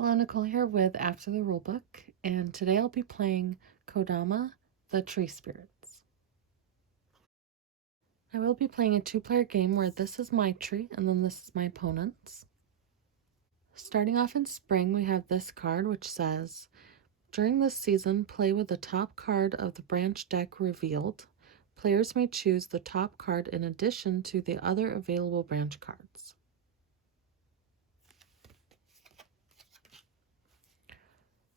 Hello, Nicole here with After the Rulebook, and today I'll be playing Kodama, the Tree Spirits. I will be playing a two-player game where this is my tree and then this is my opponent's. Starting off in spring, we have this card which says, during this season, play with the top card of the branch deck revealed. Players may choose the top card in addition to the other available branch cards.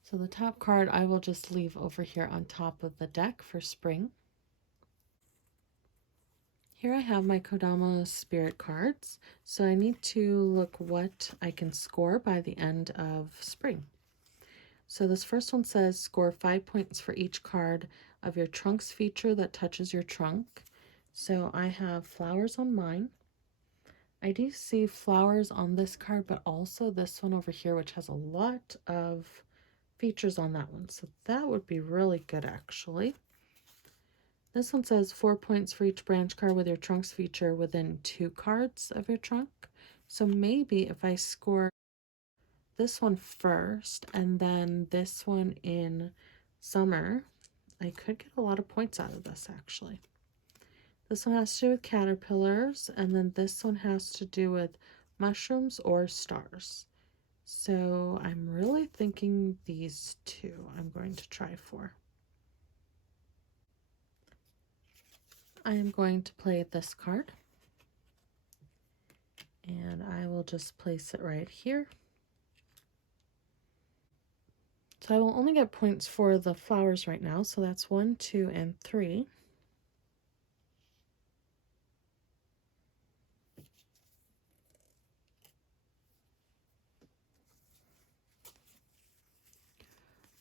So the top card I will just leave over here on top of the deck for spring. Here I have my Kodama spirit cards, so I need to look what I can score by the end of spring. So this first one says score 5 points for each card of your trunk's feature that touches your trunk. So I have flowers on mine. I do see flowers on this card, but also this one over here, which has a lot of features on that one. So that would be really good, actually. This one says 4 points for each branch card with your trunks feature within 2 cards of your trunk. So maybe if I score this one first and then this one in summer, I could get a lot of points out of this actually. This one has to do with caterpillars, and then this one has to do with mushrooms or stars. So I'm really thinking these two I'm going to try for. I am going to play this card, and I will just place it right here. So I will only get points for the flowers right now, so that's 1, 2, and 3.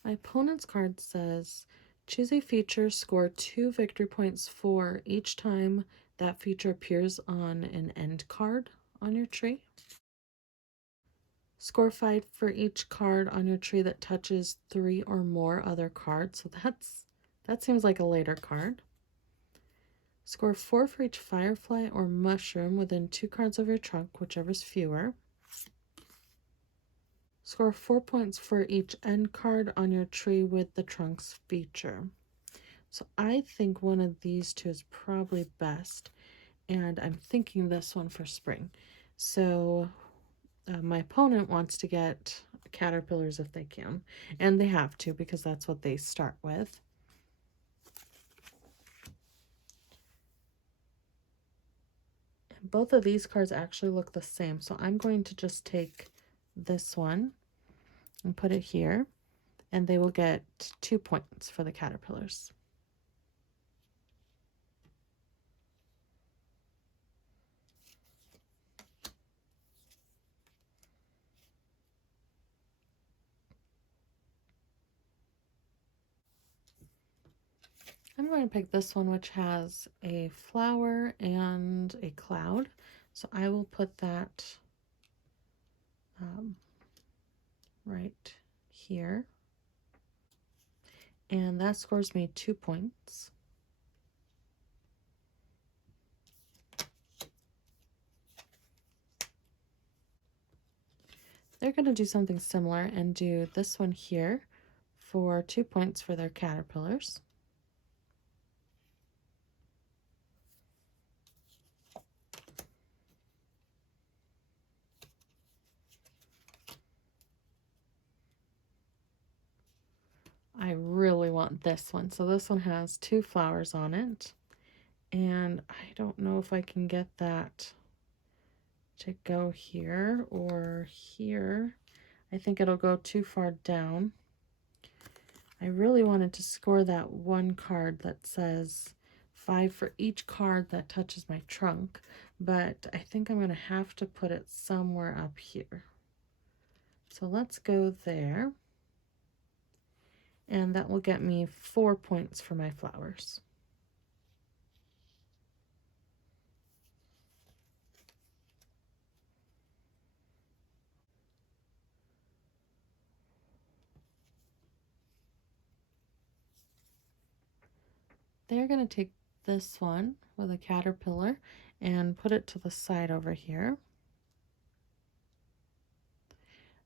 My opponent's card says, choose a feature, score 2 victory points for each time that feature appears on an end card on your tree. Score 5 for each card on your tree that touches 3 or more other cards. So that seems like a later card. Score 4 for each firefly or mushroom within 2 cards of your trunk, whichever's fewer. Score 4 points for each end card on your tree with the trunks feature. So I think one of these two is probably best, and I'm thinking this one for spring. So my opponent wants to get caterpillars if they can, and they have to because that's what they start with. And both of these cards actually look the same, so I'm going to just take this one and put it here, and they will get 2 points for the caterpillars. I'm going to pick this one, which has a flower and a cloud. So I will put that right here. And that scores me 2 points. They're going to do something similar and do this one here for 2 points for their caterpillars. I really want this one. So this one has 2 flowers on it. And I don't know if I can get that to go here or here. I think it'll go too far down. I really wanted to score that one card that says 5 for each card that touches my trunk, but I think I'm going to have to put it somewhere up here. So let's go there. And that will get me 4 points for my flowers. They're going to take this one with a caterpillar and put it to the side over here.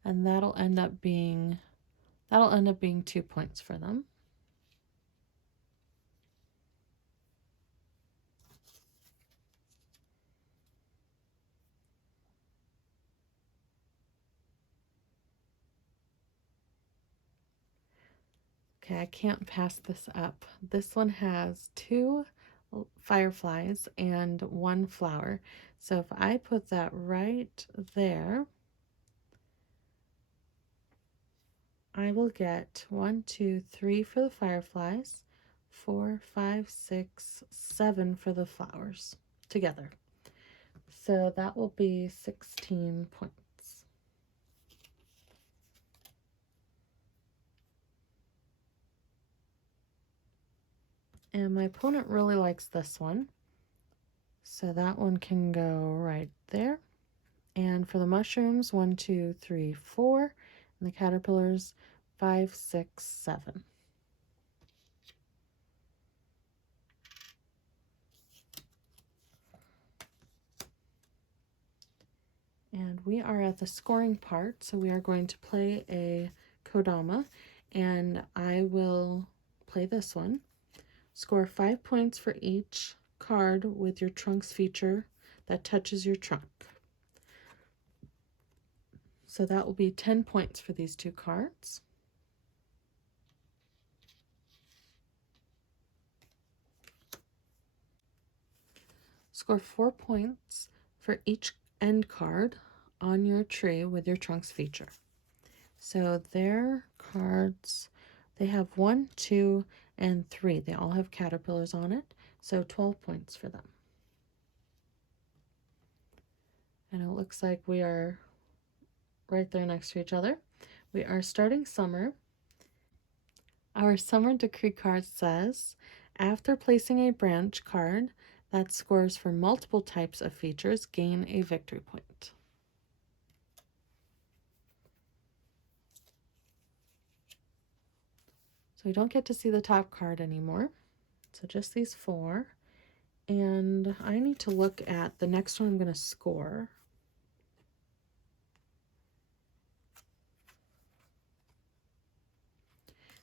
and that'll end up being 2 points for them. Okay, I can't pass this up. This one has 2 fireflies and 1 flower. So if I put that right there, I will get 1, 2, 3 for the fireflies, 4, 5, 6, 7 for the flowers together. So that will be 16 points. And my opponent really likes this one. So that one can go right there. And for the mushrooms, 1, 2, 3, 4. And the caterpillars, 5, 6, 7. And we are at the scoring part, so we are going to play a Kodama, and I will play this one. Score 5 points for each card with your trunk's feature that touches your trunk. So that will be 10 points for these 2 cards. Score 4 points for each end card on your tree with your trunk's feature. So their cards, they have 1, 2, and 3. They all have caterpillars on it, so 12 points for them. And it looks like we are right there next to each other. We are starting summer. Our summer decree card says, after placing a branch card that scores for multiple types of features, gain a victory point. So we don't get to see the top card anymore. So just these 4. And I need to look at the next one I'm going to score.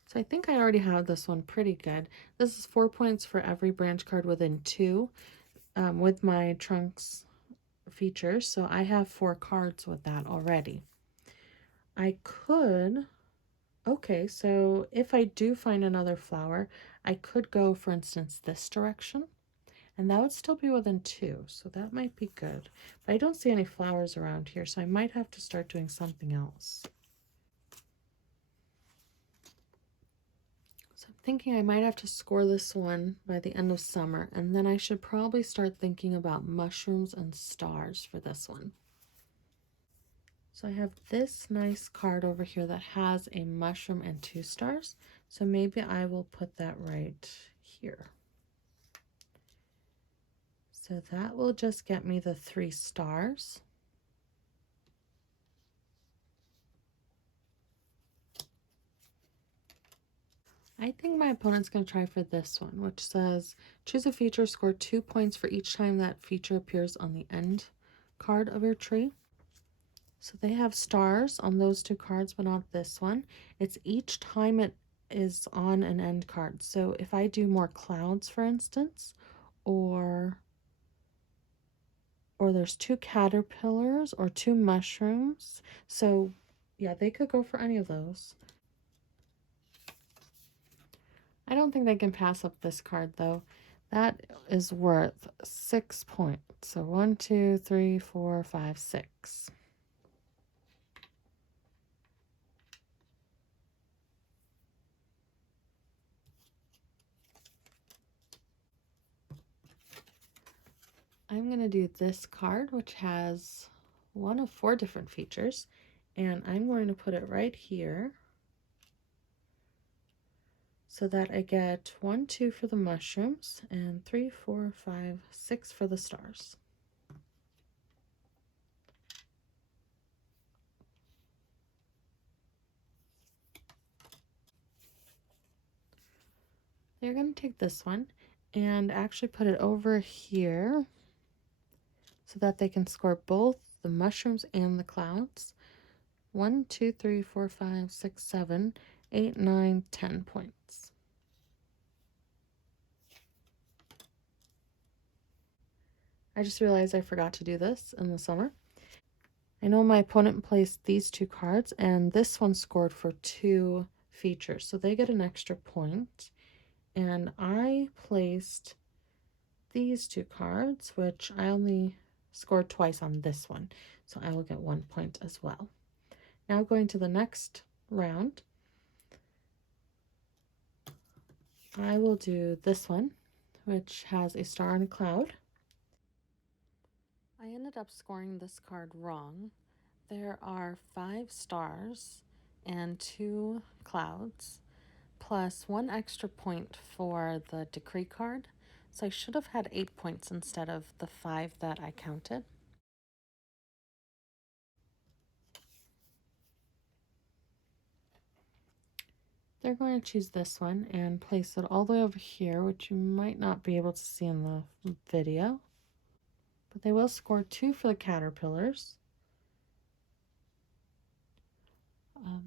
So I think I already have this one pretty good. This is 4 points for every branch card within 2 with my trunks features. So I have 4 cards with that already. I could, okay, so if I do find another flower, I could go, for instance, this direction. And that would still be within 2, so that might be good. But I don't see any flowers around here, so I might have to start doing something else. So I'm thinking I might have to score this one by the end of summer, and then I should probably start thinking about mushrooms and stars for this one. So I have this nice card over here that has a mushroom and 2 stars, so maybe I will put that right here. So that will just get me the 3 stars. I think my opponent's going to try for this one, which says, choose a feature, score 2 points for each time that feature appears on the end card of your tree. So they have stars on those 2 cards, but not this one. It's each time it is on an end card. So if I do more clouds, for instance, or there's 2 caterpillars or 2 mushrooms. So yeah, they could go for any of those. I don't think they can pass up this card though. That is worth 6 points. So 1, 2, 3, 4, 5, 6. I'm going to do this card, which has one of 4 different features, and I'm going to put it right here so that I get 1, 2 for the mushrooms and 3, 4, 5, 6 for the stars. They're going to take this one and actually put it over here so that they can score both the mushrooms and the clouds. 1, 2, 3, 4, 5, 6, 7, 8, 9, 10 points. I just realized I forgot to do this in the summer. I know my opponent placed these 2 cards, and this one scored for 2 features, so they get an extra point. And I placed these 2 cards, which I only scored twice on this one, so I will get 1 point as well. Now going to the next round, I will do this one, which has a star and a cloud. I ended up scoring this card wrong. There are 5 stars and 2 clouds, plus 1 extra point for the decree card. So I should have had 8 points instead of the 5 that I counted. They're going to choose this one and place it all the way over here, which you might not be able to see in the video. But they will score 2 for the caterpillars.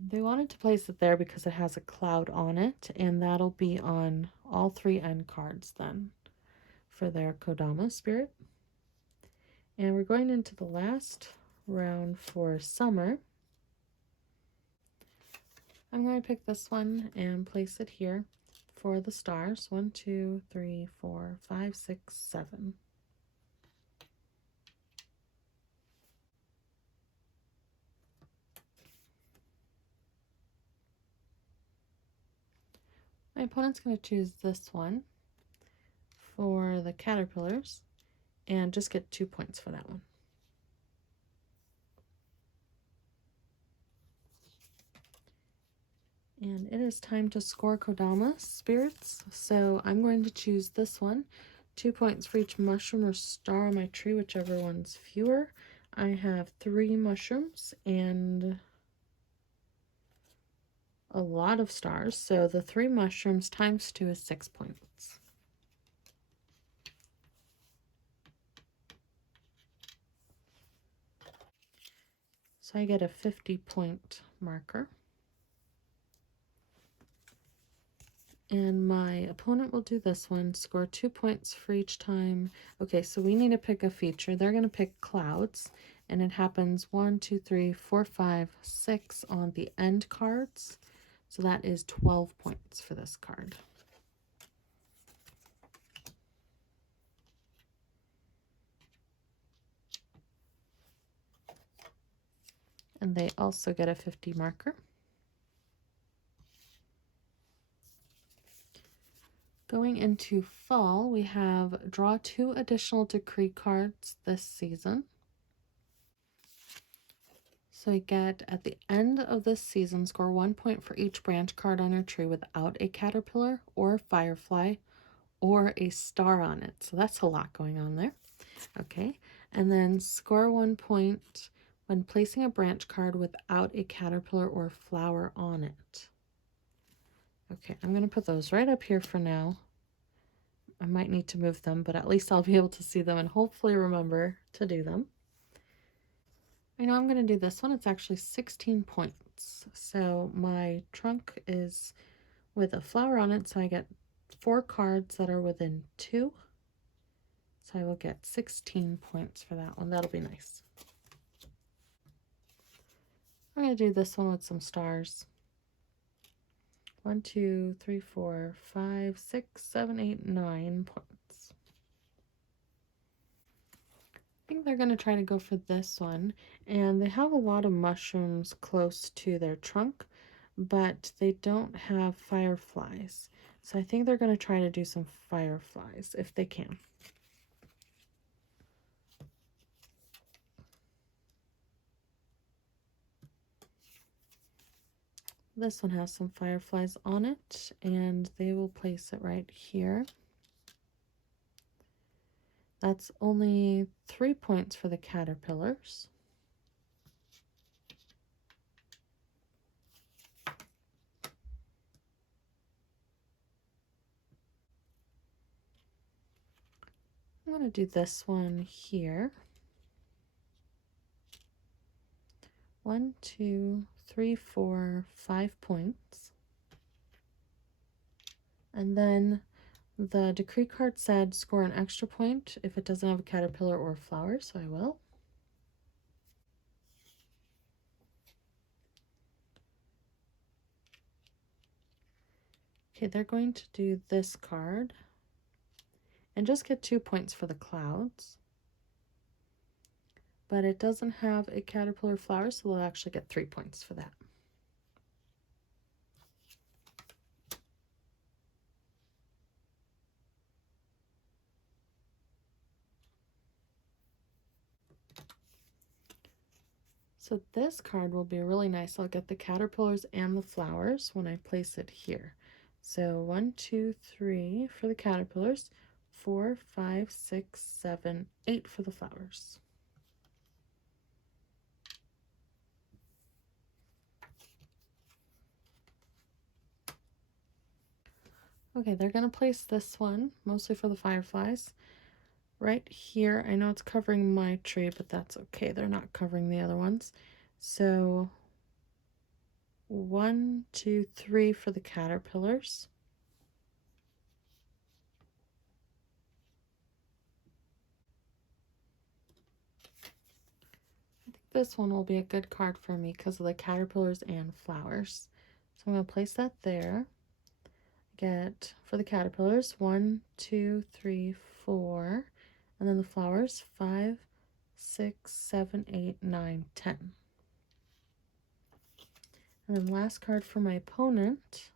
They wanted to place it there because it has a cloud on it, and that'll be on all 3 end cards then for their Kodama spirit. And we're going into the last round for summer. I'm going to pick this one and place it here for the stars. 1, 2, 3, 4, 5, 6, 7. My opponent's going to choose this one for the caterpillars and just get 2 points for that one. And it is time to score Kodama spirits. So I'm going to choose this one. 2 points for each mushroom or star on my tree, whichever one's fewer. I have 3 mushrooms and a lot of stars. So the 3 mushrooms times 2 is 6 points. So I get a 50-point marker. And my opponent will do this one, score 2 points for each time. Okay, so we need to pick a feature. They're going to pick clouds, and it happens 1, 2, 3, 4, 5, 6 on the end cards. So that is 12 points for this card. And they also get a 50 marker. Going into fall, we have draw 2 additional decree cards this season. So you get, at the end of this season, score 1 point for each branch card on your tree without a caterpillar or firefly or a star on it. So that's a lot going on there. Okay, and then score 1 point when placing a branch card without a caterpillar or flower on it. Okay, I'm going to put those right up here for now. I might need to move them, but at least I'll be able to see them and hopefully remember to do them. I know I'm going to do this one. It's actually 16 points. So my trunk is with a flower on it, so I get 4 cards that are within 2. So I will get 16 points for that one. That'll be nice. I'm going to do this one with some stars. 1, 2, 3, 4, 5, 6, 7, 8, 9 points. I think they're going to try to go for this one, and they have a lot of mushrooms close to their trunk, but they don't have fireflies. So I think they're going to try to do some fireflies if they can. This one has some fireflies on it, and they will place it right here. That's only 3 points for the caterpillars. I'm going to do this one here. 1, 2, 3, 4, 5 points. And then the decree card said score an extra point if it doesn't have a caterpillar or flower, so I will. Okay, they're going to do this card and just get 2 points for the clouds. But it doesn't have a caterpillar flower, so they'll actually get 3 points for that. So this card will be really nice. I'll get the caterpillars and the flowers when I place it here. So 1, 2, 3 for the caterpillars, 4, 5, 6, 7, 8 for the flowers. Okay, they're going to place this one, mostly for the fireflies, right here. I know it's covering my tree, but that's okay. They're not covering the other ones. So 1, 2, 3 for the caterpillars. I think this one will be a good card for me because of the caterpillars and flowers. So I'm going to place that there. Get for the caterpillars 1, 2, 3, 4, and then the flowers 5, 6, 7, 8, 9, 10. And then last card for my opponent.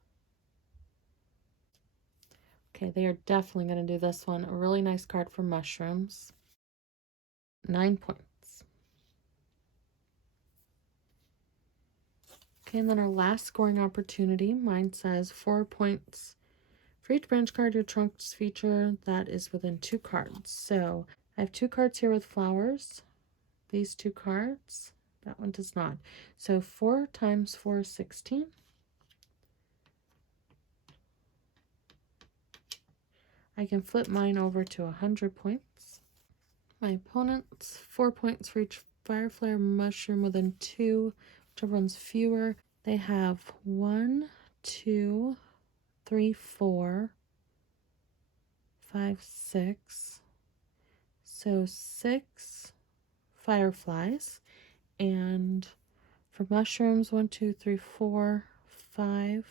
Okay, they are definitely going to do this one. A really nice card for mushrooms. 9 points. Okay, and then our last scoring opportunity. Mine says 4 points for each branch card your trunks feature that is within 2 cards. So I have 2 cards here with flowers. These 2 cards. That one does not. So 4 times 4 is 16. I can flip mine over to 100 points. My opponent's 4 points for each firefly or mushroom within 2, whichever one's fewer. They have 1, 2, 3, 4, 5, 6. So 6 fireflies. And for mushrooms, 1, 2, 3, 4, 5.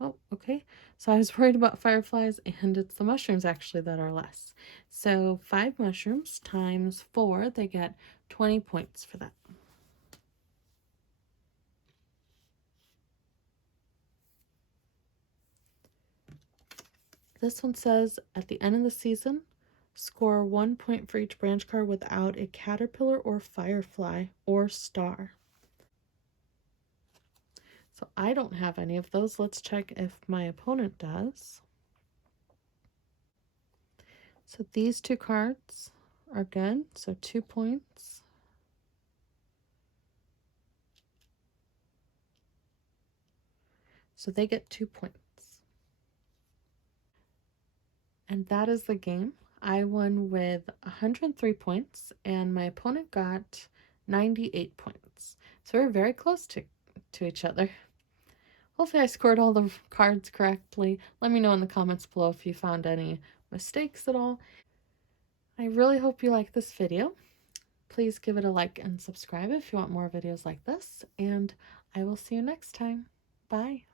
Oh, okay. So I was worried about fireflies, and it's the mushrooms actually that are less. So 5 mushrooms times 4, they get 20 points for that. This one says, at the end of the season, score 1 point for each branch card without a caterpillar or firefly or star. So I don't have any of those. Let's check if my opponent does. So these 2 cards are good. So 2 points. So they get 2 points. And that is the game. I won with 103 points, and my opponent got 98 points. So we're very close to each other. Hopefully I scored all the cards correctly. Let me know in the comments below if you found any mistakes at all. I really hope you like this video. Please give it a like and subscribe if you want more videos like this, and I will see you next time. Bye.